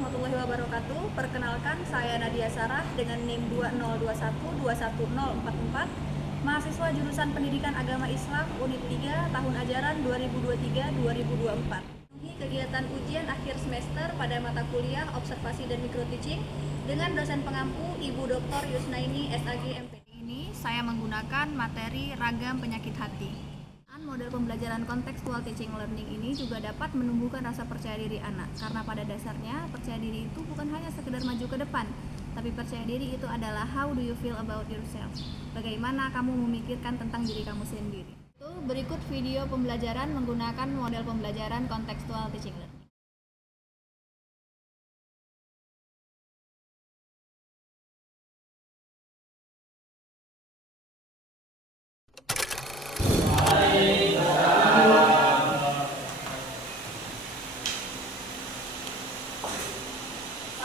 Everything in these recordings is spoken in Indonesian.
warahmatullahi wabarakatuh. Perkenalkan, saya Nadia Sarah dengan NIM 202121044, mahasiswa jurusan Pendidikan Agama Islam Unit 3 tahun ajaran 2023-2024. Kegiatan ujian akhir semester pada mata kuliah Observasi dan Micro Teaching dengan dosen pengampu Ibu Dr. Yusnaini SAG MPD. Ini saya menggunakan materi ragam penyakit hati. Model pembelajaran kontekstual teaching learning ini juga dapat menumbuhkan rasa percaya diri anak, karena pada dasarnya percaya diri itu bukan hanya sekedar maju ke depan, tapi percaya diri itu adalah how do you feel about yourself, bagaimana kamu memikirkan tentang diri kamu sendiri. Berikut video pembelajaran menggunakan model pembelajaran kontekstual teaching learning.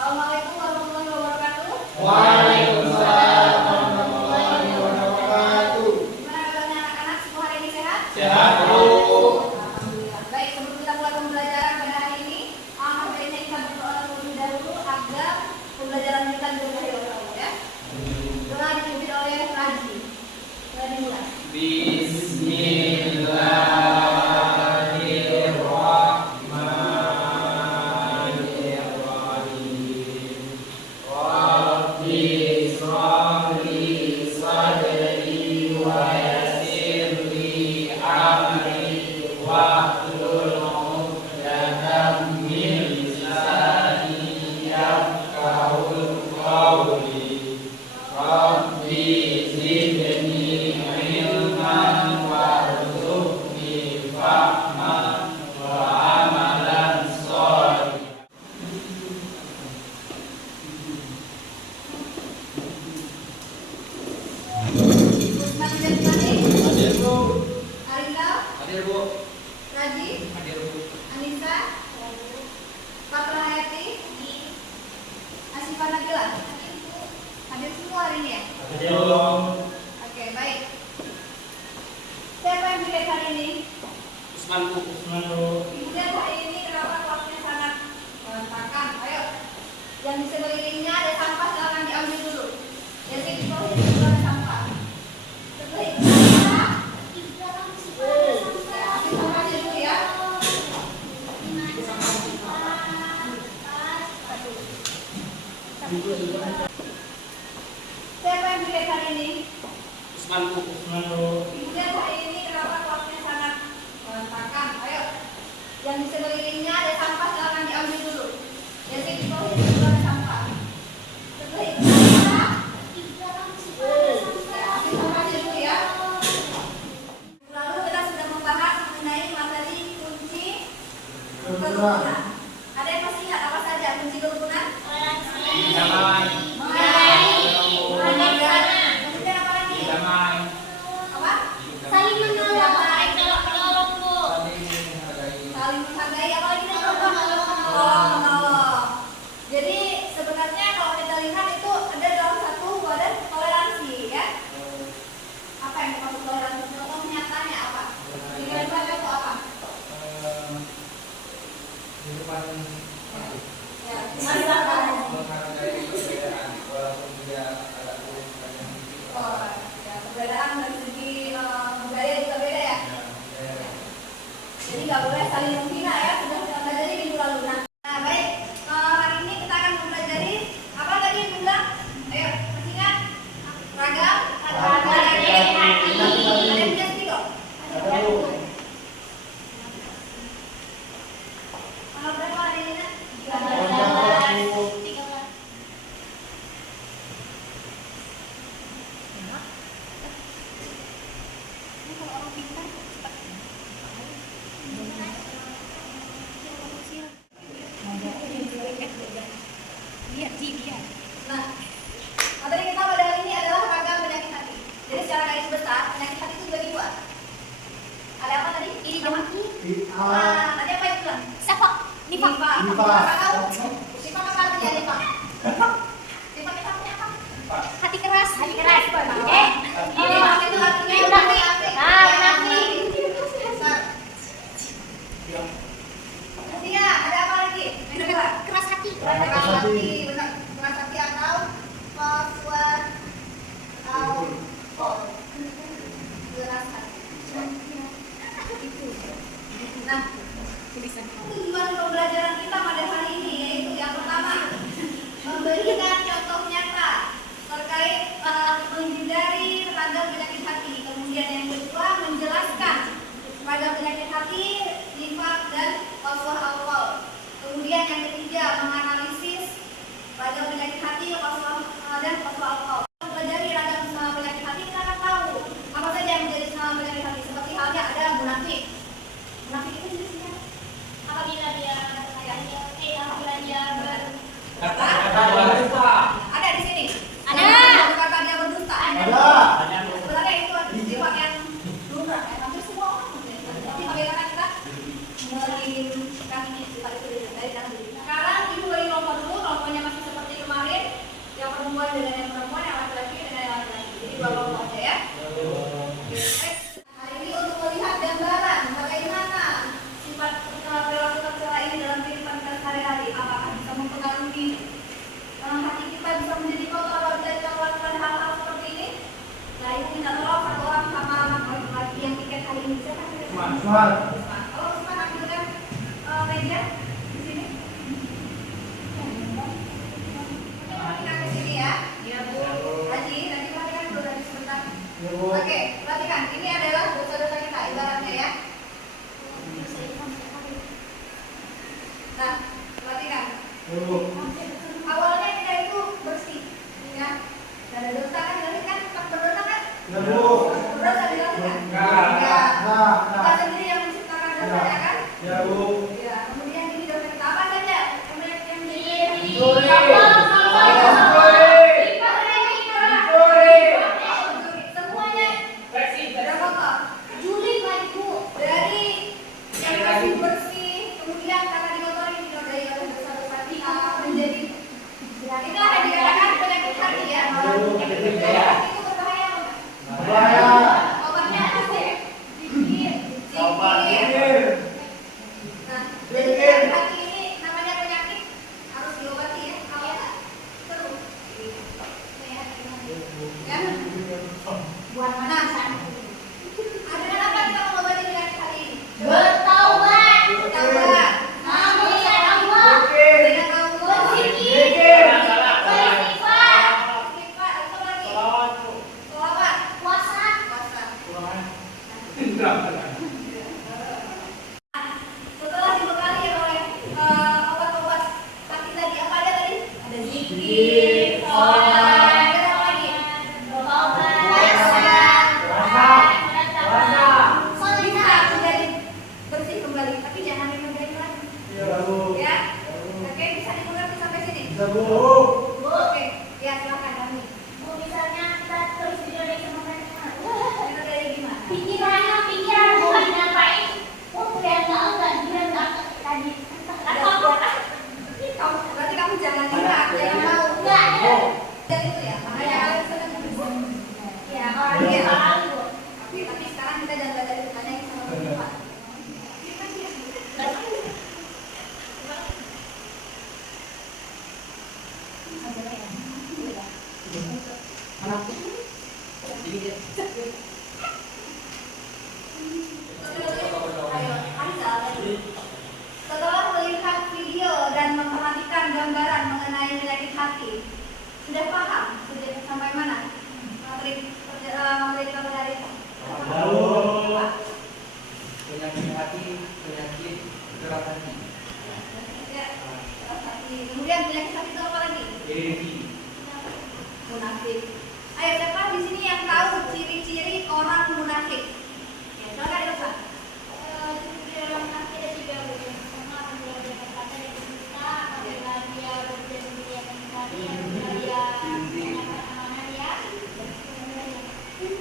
Assalamualaikum warahmatullahi wabarakatuh. Waalaikumsalam warahmatullahi wabarakatuh. Gimana kabarnya anak-anak? Semua hari ini sehat? Sehat, Bu. Alhamdulillah. Baik, sebelum kita mulai pembelajaran pada hari ini, sebaiknya kita berdoa terlebih dahulu agar pembelajaran kita diberkahi oleh Allah, ya. Doa dipimpin oleh Raji. Boleh dimulai. Hadir, Bu. Arinda, Hadir, Bu. Raji, Hadir, Bu. Anissa, Fatra Hayati, Asifah Nabila. Hadir semua hari ini, ya? Hadir, Bu. Oke, baik. Siapa yang dilihat hari ini? Usman, Bu. Usman, Bu. Ibu lihat hari ini kenapa kelasnya sangat berantakan? Ayo, yang di sekelilingnya ada sampah, silakan diambil dulu. Jadi di bawah itu juga ada sampah. Setelah itu sampah, ambil sampahnya dulu, ya. Siapa yang dilihat hari ini? Usman, Bu. Usman, Bu. Ibu lihat hari ini kenapa kelasnya sangat berantakan? Ayo, yang di sekelilingnya ada sampah, silakan diambil dulu. Jadi di bawah itu juga ada sampah. Setelah itu sampah, ambil sampahnya dulu, ya. Lalu kita sudah membahas mengenai materi kunci kerukunan. Ada yang masih ingat apa saja kunci kerukunan? Damai. Kemudian apa lagi? Damai. Apa? Saling menolong. Saling menghargai. Apa lagi nih? Menolong. Jadi sebenarnya kalau kita lihat itu ada dalam satu wadah toleransi, ya. Apa yang dimaksud toleransi? Contoh nyatanya apa? Kira-kira itu apa? Ya, perbedaan dari segi budaya juga beda, ya. Jadi nggak boleh saling menghina, ya. Sudah kita pelajari minggu lalu. Nah, baik. Hari ini kita akan mempelajari apa tadi yang bilang? Ayo, masih ingat? Ragam. Ada yang punya stiker? Berapa hari ini? Nah, materi kita pada hari ini adalah ragam penyakit hati. Jadi secara garis besar, penyakit hati itu dibagi dua. Ada apa tadi? Ini nama? Tadi apa yang bilang? Nifak. Nifak apa artinya nifak? Nifak itu artinya apa? Hati keras. Nifak itu artinya munafik. Artinya ada apa lagi? Yang kedua? Keras hati. Keras Tujuan pembelajaran kita pada hari ini yaitu yang pertama, memberikan contoh nyata terkait menghindari ragam penyakit hati. Kemudian yang kedua, menjelaskan ragam penyakit hati, nifaq dan qaswah al-qalb. Kemudian yang ketiga, menganalisis ragam penyakit hati, qaswah dan qaswah al-qalb. Mempelajari ragam penyakit hati, kita akan tahu apa saja yang menjadi penyakit hati. Seperti halnya ada munafik. Munafik itu jenisnya Apabila dia Kata-kata ada di sini. Ada. Kata dia berdusta. Ada. Sebenarnya itu sifat yang lumrah ya, hampir semua orang. Tapi bagaimana kita menyingkirkan sifat itu dari dalam diri. Sekarang ibu beri nomor dulu, nomornya masih seperti kemarin. Yang perempuan dengan yang perempuan, yang laki-laki dengan yang laki-laki. Jadi bawa aja ya. Hari ini untuk melihat gambaran bagaimana sifat perilaku tercela ini dalam kehidupan kita sehari-hari. Apakah bisa mempengaruhi hati kita, bisa menjadi kotor apabila kita melakukan hal-hal seperti ini? Nah, ibu minta tolong satu orang sama laki-laki yang tiket hari ini. Siapa yang tiket? Usman. Kalau Usman ambilkan meja di sini. Perhatikan di sini ya. Iya Bu. Haji, nanti perhatikan dulu tadi sebentar. Ya, Bu. Oke, perhatikan. Ini adalah dosa-dosa kita, ibaratnya ya. Nah, perhatikan. Ya, Bu. Awalnya kita itu bersih, ya. Dan ada dosa kan, dari kan berdosa kan? Ya, Bu. Berdosa dilakukan. Enggak. Ya. Nah, Kita sendiri yang menciptakan dosa ya kan? Ya, Bu. Ya. Kemudian ini dosa kita apa saja? Yang menjadi Mencuri. semuanya ada kotor. Julid lagi Bu. Dari yang masih bersih, kemudian karena dikotori dinodai oleh dosa-dosa kita menjadi inilah yang dikatakan penyakit hati ya. Penyakit itu berbahaya apa enggak? Bahaya. Obatnya apa sih? Zikir. Zikir. Nah, jadi penyakit hati ini namanya penyakit harus diobati ya. Kalau enggak terus. Ya. Buat mana? Ada apa kita mengobati penyakit hati ini? Bertaubat. Taubat. Mengingat Allah. Dengan Allah. Berzikir. Beristighfar. Istighfar, itu lagi. Sholawat. Puasa. Puasa. Enggak. Setelah dibekali oleh obat-obat hati tadi, apa ada tadi? Ada zikir, sholat, ada apa lagi? Bisa menjadi bersih kembali, tapi jangan dimegangin lagi. Ya, Bu. Ya, oke, bisa dimengerti sampai sini. Bisa, Bu. Oke, ya silakan kami. Misalnya kita tulis video dari teman-teman. Kita dari gimana? Pikiran bukan dengan baik. Oh, kuliah enggak dia enggak tadi. Berarti kamu jangan lihat, jangan mau. Enggak. Dan itu ya, makanya kalian sedang bersih. Ya, orang dia salah itu. Oke, tapi sekarang kita jangan baca depannya yang sama depan. Setelah melihat video dan memperhatikan gambaran mengenai penyakit hati, sudah paham sudah sampai mana materi kita pada hari ini? Penyakit hati, penyakit gerak hati. Ya, keras hati. Kemudian penyakit hati itu apa lagi? Iri. Munafik. Ayo, siapa di sini yang tahu ciri-ciri orang munafik? Ya, silakan Irfan.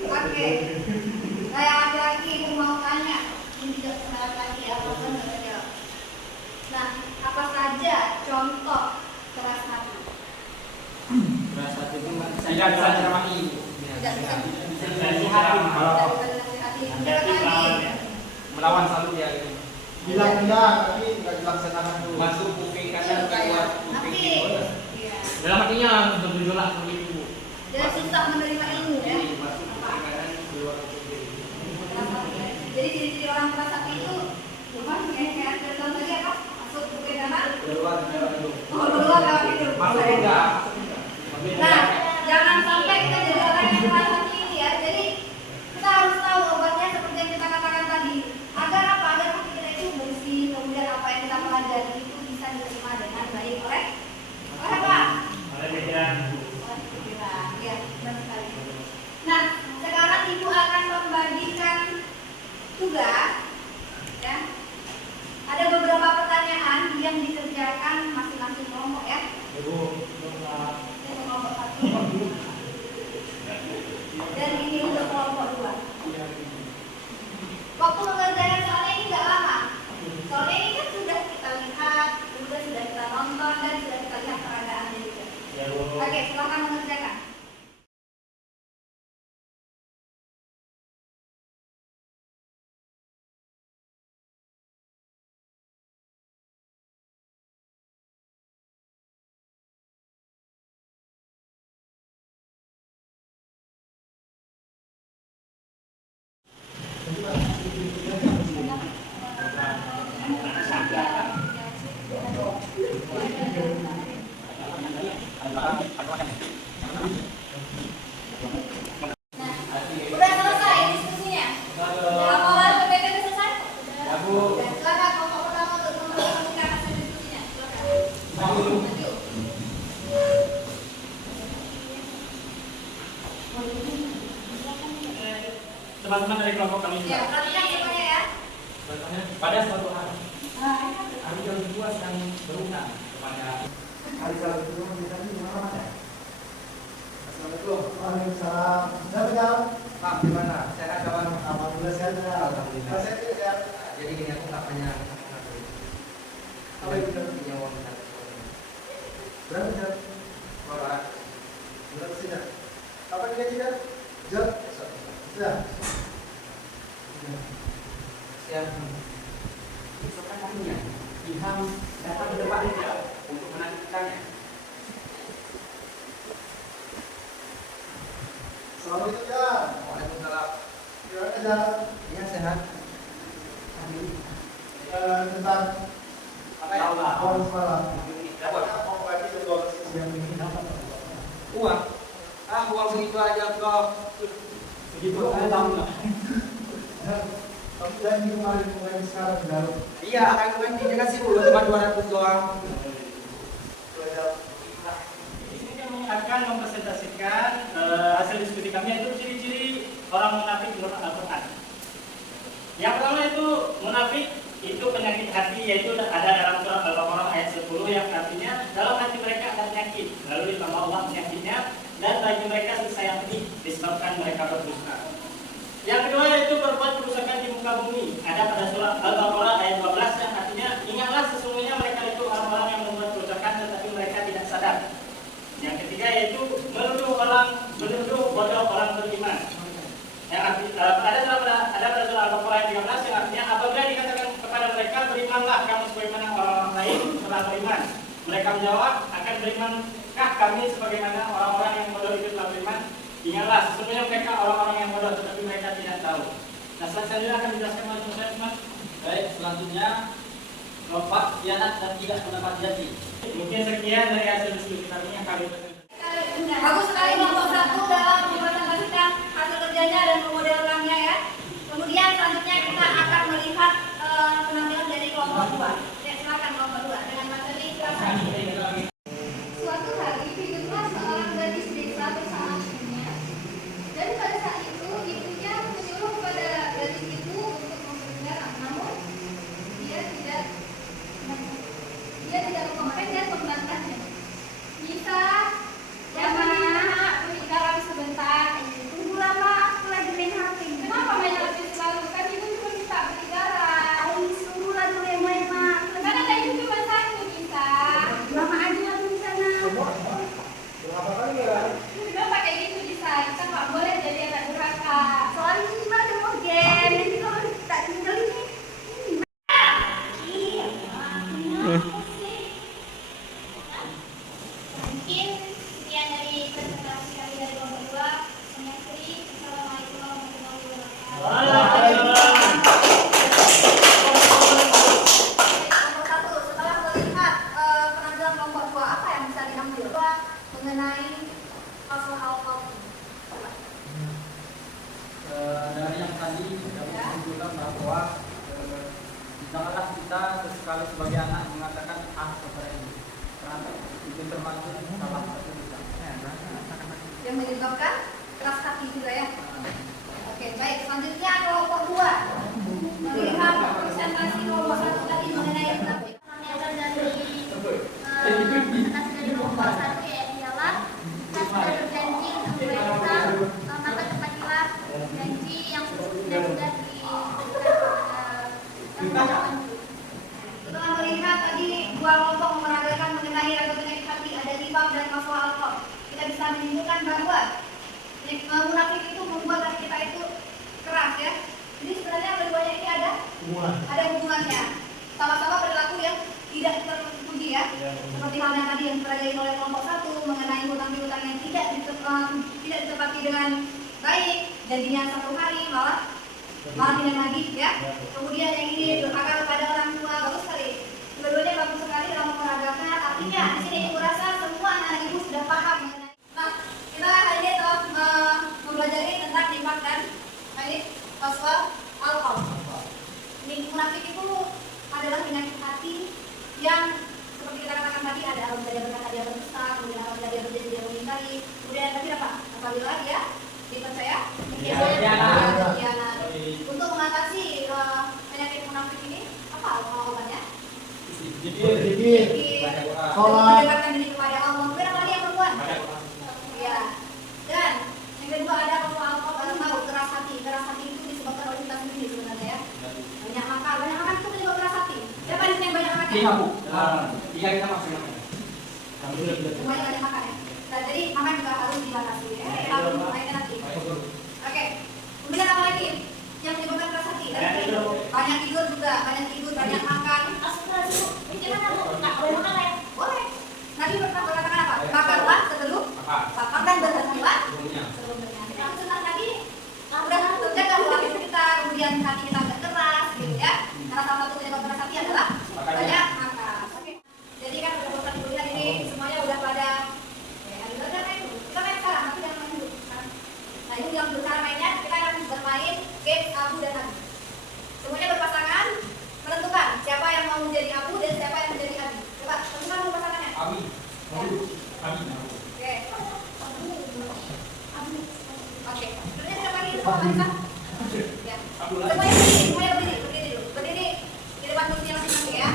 Oke. Saya laki-laki ibu mau tanya, ini tidak sangat lagi ya, perempuan nggak jawab. Nah, apa saja contoh keras hati? Keras hati itu tidak bisa ceramahi. Tidak bisa. Tidak disihati. Tidak bisa dinasihati. Silakan lagi. Melawan selalu dia itu. Bilang tidak, tapi nggak dilaksanakan dulu. Masuk kuping kanan keluar kuping Tapi, kiri. iya. Dalam artinya bergejolak seperti itu. Dia susah menerima ilmu ya. Jadi masuk kuping kanan keluar kuping kiri. Keras hati. Jadi ciri-ciri orang keras hati itu, kayak contoh Ini kelompok 1. Dan ini untuk kelompok 2. Waktu mengerjakan soalnya ini nggak lama. Soalnya ini kan sudah kita lihat, sudah kita nonton, dan sudah kita lihat peragaannya juga. Oke, silakan mengerjakan. Udah selesai diskusinya? Laporan PPT udah selesai? Dan silakan kelompok pertama untuk meneruskan hasil diskusinya. Silakan. Maju. Teman-teman dari kelompok kami juga. Ya, perhatikan semuanya ya. Contohnya, pada suatu hari, hari yang kedua sedang berundang kepada Hari kedua kita ini mana ya? Assalamualaikum. Waalaikumsalam. Saya jawab. Pak, gimana? Sehat kawan? Alhamdulillah sehat. Alhamdulillah. Saya tidak sehat. Jadi gini, aku nggak punya Apa itu? punya uang satu. Berapa jam? Berapa? Berapa sih? Kapan gajinya? Jam? Besok. Sudah. Siap. besok kan harinya. Ilham datang ke depan dia untuk menantikannya. Assalamualaikum ya. Waalaikumsalam. Gimana aja? Iya sehat. Tentang Apa ya? awal semalam. Dapat. Mau lagi kedua siang ini. Uang. Ah, uang segitu aja kok. Begitu saya tahu nggak? Kamu janji kemarin mulai sekarang baru. Iya, akan gue dikasih dulu cuma 200 doang. Di sini kami akan mempresentasikan hasil diskusi kami, yaitu ciri-ciri orang munafik menurut Al-Quran. Yang pertama itu munafik itu penyakit hati, yaitu ada dalam surat Al-Baqarah ayat 10 yang artinya dalam hati mereka ada penyakit, lalu ditambah Allah penyakitnya, dan bagi mereka siksa yang pedih disebabkan mereka berdusta. Yang kedua yaitu berbuat kerusakan di muka bumi. Ada pada surat Al-Baqarah ayat 12 yang artinya ingatlah sesungguhnya mereka itu orang-orang yang membuat kerusakan tetapi mereka tidak sadar. Yang ketiga yaitu menuduh bodoh orang beriman. Yang ada pada surat Al-Baqarah ayat 13 yang artinya apabila dikatakan kepada mereka berimanlah kamu sebagaimana orang-orang lain telah beriman. Mereka menjawab akan berimankah kami sebagaimana orang-orang yang bodoh itu telah beriman? Ingatlah, sesungguhnya mereka orang-orang yang bodoh, tetapi mereka tidak tahu. Nah, selanjutnya akan dijelaskan oleh Ustaz Mas. Baik, selanjutnya lompat, khianat dan tidak menepati janji. Mungkin sekian dari hasil diskusi kami yang kami presentasikan. Bagus sekali kelompok 1 dalam mempresentasikan hasil kerjanya dan memodelkannya ya. Kemudian selanjutnya kita akan melihat penampilan dari kelompok 2. Ya, silakan kelompok 2 dengan materi perasaan. Suatu hari hiduplah seorang gadis desa bersama ibunya. Dan pada saat itu ibunya menyuruh kepada gadis itu untuk membeli garam. Namun dia tidak memakai dan membantahnya. Bisa, ya mana beli garam sebentar. Tunggu lama, aku lagi main HP. Kenapa main HP selalu? Kan ibu cuma minta beli garam. Tunggulah dulu yang main mak. Kan ada ibu cuma satu bisa. Lama aja aku di sana. Berapa kali ya? Kenapa kayak gitu bisa? Kita nggak boleh jadi anak durhaka. Soalnya ini mah ada mogen. Nanti kalau tak tinggal ini. Mungkin sekian dari presentasi kami dari kelompok 2. Mengakhiri. Assalamualaikum warahmatullahi wabarakatuh. Waalaikumsalam. Kelompok 1, setelah melihat penampilan kelompok 2, apa yang bisa diambil mengenai hal-hal Dari yang tadi kami menunjukkan bahwa janganlah kita sesekali sebagai anak mengatakan kepada ibu, karena itu termasuk salah satu dosa. yang menyebabkan keras hati juga ya. Oke, baik. Selanjutnya kelompok 2 melihat presentasi kelompok 1 tadi mengenai penampilan dari presentasi dari kelompok masalah alkohol, kita bisa menyimpulkan bahwa munafik itu membuat hati kita itu keras ya. Jadi sebenarnya keduanya ini ada hubungannya. Sama-sama perilaku yang tidak terpuji ya. Seperti halnya tadi yang dipelajari oleh kelompok 1 mengenai hutang piutang yang tidak ditepati dengan baik, janjinya 1 hari malah tidak lagi ya. Kemudian yang ini durhaka kepada orang tua, bagus sekali. Dua-duanya bagus sekali dalam memperagakan. Artinya di sini ibu rasa semua anak ibu sudah paham mengenai. Nah, kita hari ini telah mempelajari tentang nifaq dan faswa alkohol. Ini munafik itu adalah penyakit hati yang seperti kita katakan tadi, ada apabila dia berkata dia berdusta, kemudian apabila dia berjanji dia mengingkari, kemudian tadi apa? Apabila dia dipercaya khianat. Untuk mengatasi penyakit munafik ini apa obatnya? Zikir, sholat, Mendekatkan diri kepada Allah. Kemudian apa lagi yang perempuan? Ya. Dan yang kedua ada kalau alkohol tahu keras hati. Keras hati itu disebabkan oleh kita sendiri sebenarnya ya. Banyak makan itu penyebab keras hati. Siapa di sini yang banyak makan? Iya, Bu. Iya, kita masuk makan. Semuanya banyak makan ya. Nah, jadi makan juga harus dibatasi ya. Lalu mainnya nanti. Oke. Kemudian apa lagi? Yang menyebabkan keras hati? Banyak tidur juga, banyak makan. Gimana Bu? Nggak boleh makan ya? Boleh. Nabi pernah mengatakan apa? Makanlah sebelum lapar dan berhentilah sebelumnya. Kita sunnah Nabi udah terjaga pola hidup kita, kemudian hati kita agak keras, gitu ya. Karena salah satu penyebab keras hati adalah banyak makan. Oke. Jadi kan udah bosan kuliah ini semuanya udah pada kita main sekarang, tapi jangan main dulu. Nah ini yang cara mainnya kita akan bermain game Abu dan Abi. Semuanya berpasangan, menentukan siapa yang mau menjadi Abu dan siapa yang menjadi Abi. Coba tentukan dulu pasangannya. Abi. Oke. Oke. Terus siapa lagi? Anissa? Ya. Semuanya berdiri di depan kursi masing-masing ya.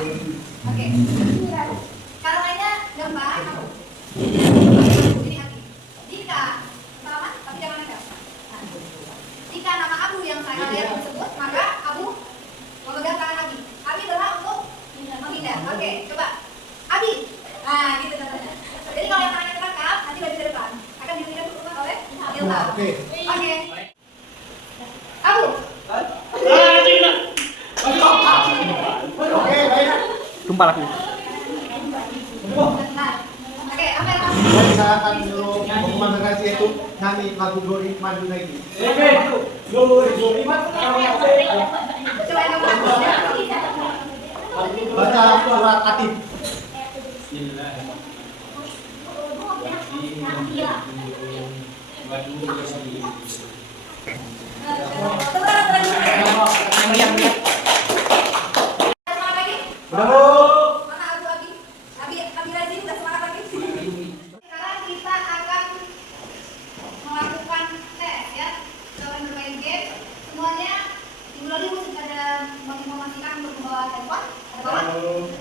Oke. Cara mainnya gampang. Ini hati. Jika salaman, tapi jangan nempel. Nah, jika nama Abu yang saya lihat disebut, maka Abu memegang tangan Abi. Abi berhak untuk menghindar. Oke, coba. Abi. Nah, gitu katanya. Jadi kalau yang tangannya terangkat, nanti baju ke depan akan diberikan hukuman oleh Ilham. Oke. Abu. Oke, baik. Tumpah lagi. Nah, oke, apa yang kamu? Saya disarankan dulu hukuman terkasih yaitu nyanyi lagu Dori Maju lagi. Coba yang kamu Baca surat Atif. Udah, Bu. Mana Abi Razi udah semangat lagi. Sekarang kita akan melakukan tes ya. Kita akan bermain game. Semuanya Ibu Loli mesti ada menginformasikan untuk membawa handphone.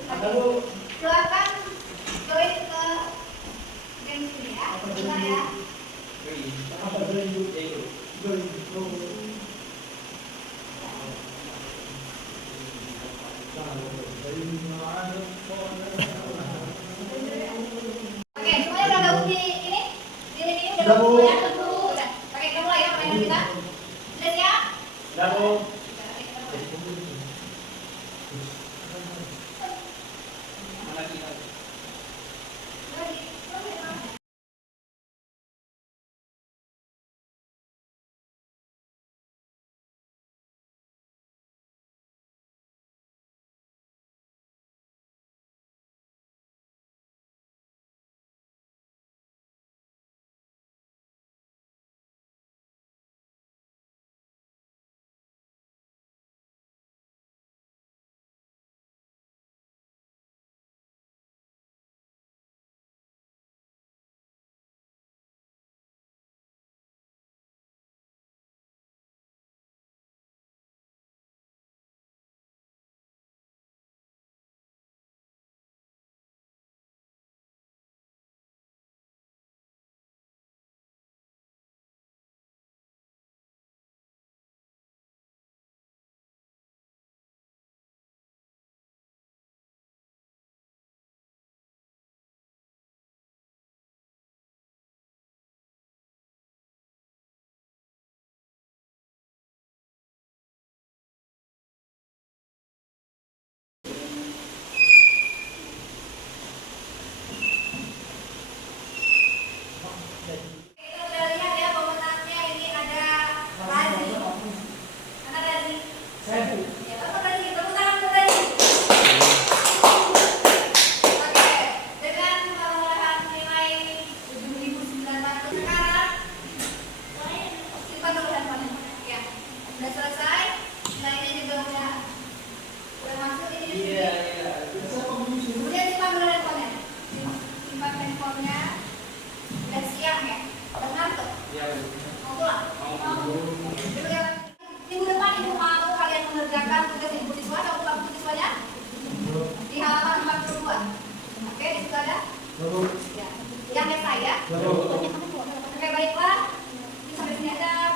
Ada bawa? Silakan join ke game sini ya. Kita ya. situ ada? Lalu, Ya. Yang saya? lalu. Oke, baiklah. Sampai sini aja